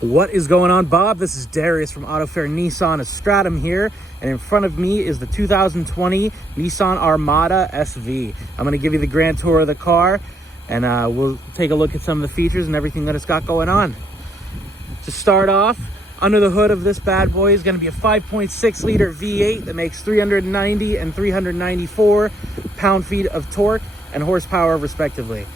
What is going on, Bob? This is Darius from Auto Fair Nissan Stratum here, and in front of me is the 2020 Nissan Armada SV. I'm going to give you the grand tour of the car, and we'll take a look at some of the features and everything that it's got going on. To start off, under the hood of this bad boy is going to be a 5.6 liter V8 that makes 390 and 394 pound-feet of torque and horsepower respectively.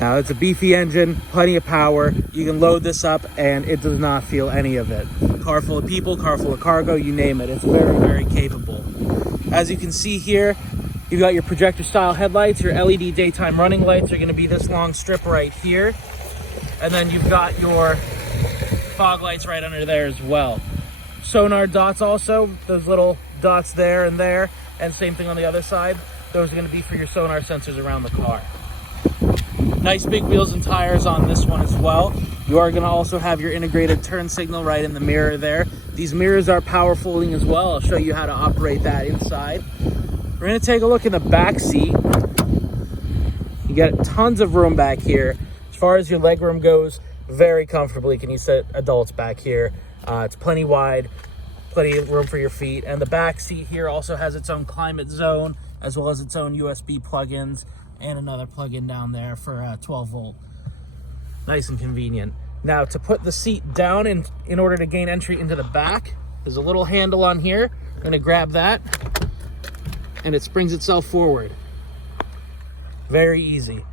Now, it's a beefy engine, plenty of power. You can load this up and it does not feel any of it. Car full of people, car full of cargo, you name it. It's very, very capable. As you can see here, you've got your projector style headlights. Your LED daytime running lights are going to be this long strip right here. And then you've got your fog lights right under there as well. Sonar dots also, those little dots there and there. And same thing on the other side. Those are going to be for your sonar sensors around the car. Nice big wheels and tires on this one as well. You are going to also have your integrated turn signal right in the mirror there. These mirrors are power folding as well. I'll show you how to operate that inside. We're going to take a look in the back seat. You get tons of room back here. As far as your leg room goes, very comfortably can you sit adults back here. It's plenty wide, plenty of room for your feet. And the back seat here also has its own climate zone, as well as its own USB plugins. And another plug-in down there for 12 volt. Nice and convenient. Now, to put the seat down in order to gain entry into the back, there's a little handle on here. I'm going to grab that, and it springs itself forward. Very easy.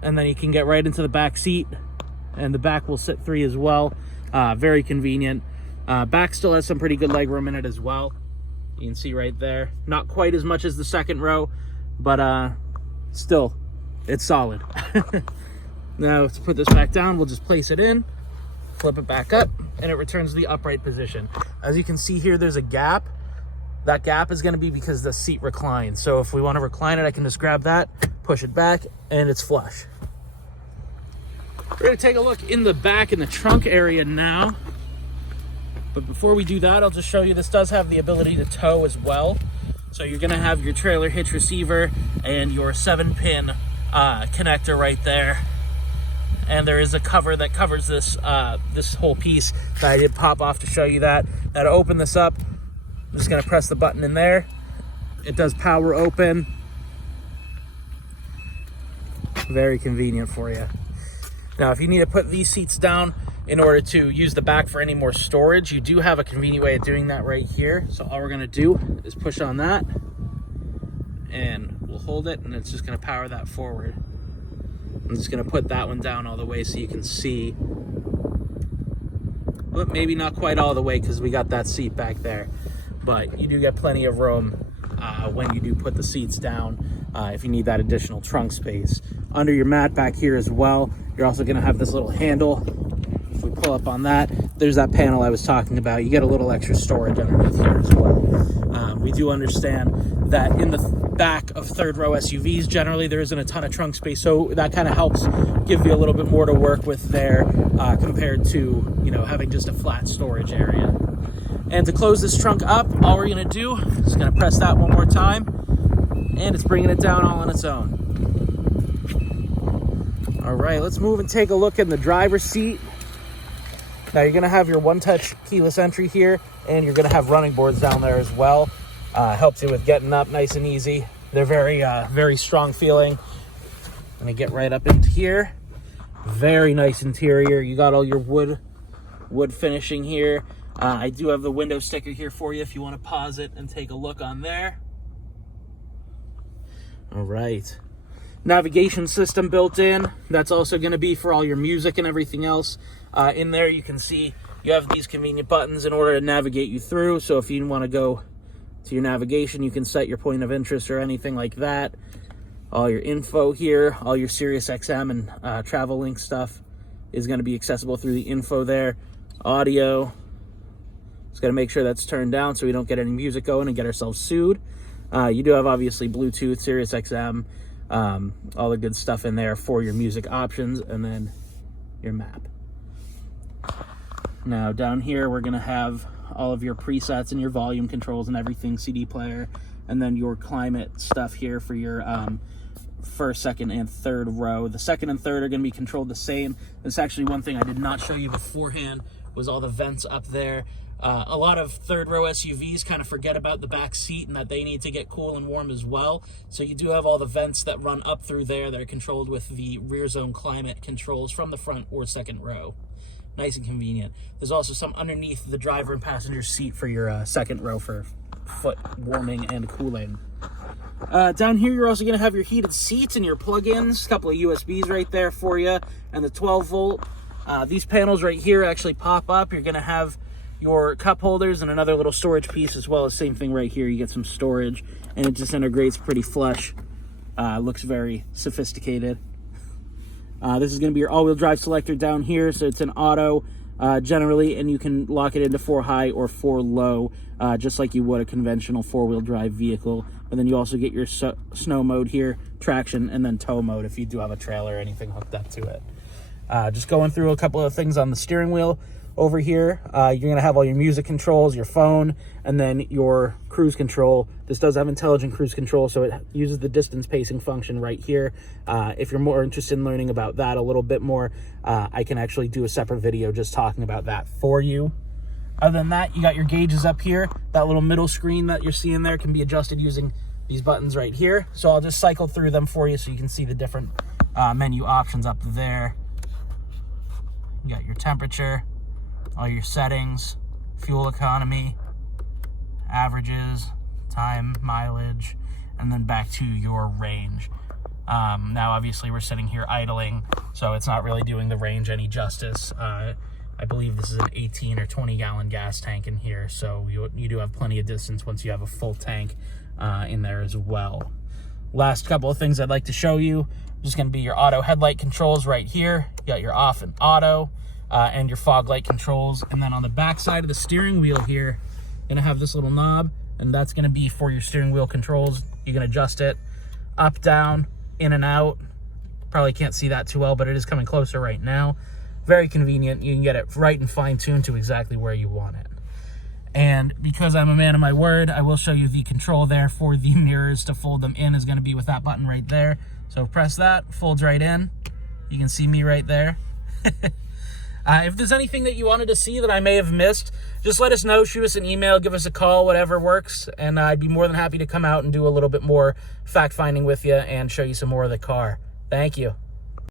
And then you can get right into the back seat, and the back will sit three as well. Very convenient. Back still has some pretty good leg room in it as well. You can see right there. Not quite as much as the second row, but still, it's solid. Now, to put this back down, we'll just place it in, flip it back up, and it returns to the upright position. As you can see here, there's a gap. That gap is going to be because the seat reclines. So if we want to recline it, I can just grab that, push it back, and it's flush. We're going to take a look in the back in the trunk area now. But before we do that, I'll just show you this does have the ability to tow as well. So you're going to have your trailer hitch receiver and your 7-pin connector right there. And there is a cover that covers this this whole piece that I did pop off to show you that. Now to open this up, I'm just going to press the button in there. It does power open. Very convenient for you. Now if you need to put these seats down in order to use the back for any more storage, you do have a convenient way of doing that right here. So all we're going to do is push on that and we'll hold it, and it's just going to power that forward. I'm just going to put that one down all the way so you can see, but maybe not quite all the way because we got that seat back there, but you do get plenty of room when you do put the seats down if you need that additional trunk space. Under your mat back here as well, you're also going to have this little handle. If we pull up on that, there's that panel I was talking about. You get a little extra storage underneath here as well. We do understand that in the back of third row SUVs, generally there isn't a ton of trunk space, so that kind of helps give you a little bit more to work with there compared to, you know, having just a flat storage area. And to close this trunk up, all we're going to do is going to press that one more time, and it's bringing it down all on its own. All right, let's move and take a look in the driver's seat. Now you're going to have your one-touch keyless entry here, and you're going to have running boards down there as well. Helps you with getting up nice and easy. They're very strong feeling. Let me get right up into here. Very nice interior. You got all your wood finishing here. I do have the window sticker here for you if you want to pause it and take a look on there. All right. Navigation system built in. That's also going to be for all your music and everything else. In there you can see you have these convenient buttons in order to navigate you through. So if you want to go to your navigation, you can set your point of interest or anything like that. All your info here, all your Sirius XM and travel link stuff is going to be accessible through the info there. Audio, just got to make sure that's turned down so we don't get any music going and get ourselves sued. You do have obviously Bluetooth, Sirius XM, all the good stuff in there for your music options, and then your map. Now down here we're going to have all of your presets and your volume controls and everything, CD player, and then your climate stuff here for your first, second, and third row. The second and third are going to be controlled the same. That's actually one thing I did not show you beforehand, was all the vents up there. A lot of third row SUVs kind of forget about the back seat and that they need to get cool and warm as well. So you do have all the vents that run up through there that are controlled with the rear zone climate controls from the front or second row. Nice and convenient. There's also some underneath the driver and passenger seat for your second row for foot warming and cooling. Down here, you're also going to have your heated seats and your plug-ins, a couple of USBs right there for you, and the 12 volt. These panels right here actually pop up. You're going to have your cup holders and another little storage piece as well. As same thing right here. You get some storage, and it just integrates pretty flush. Looks very sophisticated. This is going to be your all-wheel drive selector down here, so it's an auto generally, and you can lock it into 4 high or 4 low, just like you would a conventional 4-wheel drive vehicle. And then you also get your snow mode here, traction, and then tow mode if you do have a trailer or anything hooked up to it. Just going through a couple of things on the steering wheel over here. You're going to have all your music controls, your phone, and then your cruise control. This does have intelligent cruise control, so it uses the distance pacing function right here. If you're more interested in learning about that a little bit more, I can actually do a separate video just talking about that for you. Other than that, you got your gauges up here. That little middle screen that you're seeing there can be adjusted using these buttons right here. So I'll just cycle through them for you so you can see the different menu options up there. You got your temperature, all your settings, fuel economy, averages, time, mileage, and then back to your range. Now, obviously, we're sitting here idling, so it's not really doing the range any justice. I believe this is an 18 or 20 gallon gas tank in here, so you do have plenty of distance once you have a full tank in there as well. Last couple of things I'd like to show you, just going to be your auto headlight controls right here. You got your off and auto, and your fog light controls. And then on the back side of the steering wheel here, you're going to have this little knob, and that's going to be for your steering wheel controls. You can adjust it up, down, in and out. Probably can't see that too well, but it is coming closer right now. Very convenient. You can get it right and fine-tuned to exactly where you want it. And because I'm a man of my word, I will show you the control there for the mirrors to fold them in is going to be with that button right there. So press that, folds right in. You can see me right there. If there's anything that you wanted to see that I may have missed, just let us know, shoot us an email, give us a call, whatever works, and I'd be more than happy to come out and do a little bit more fact-finding with you and show you some more of the car. Thank you.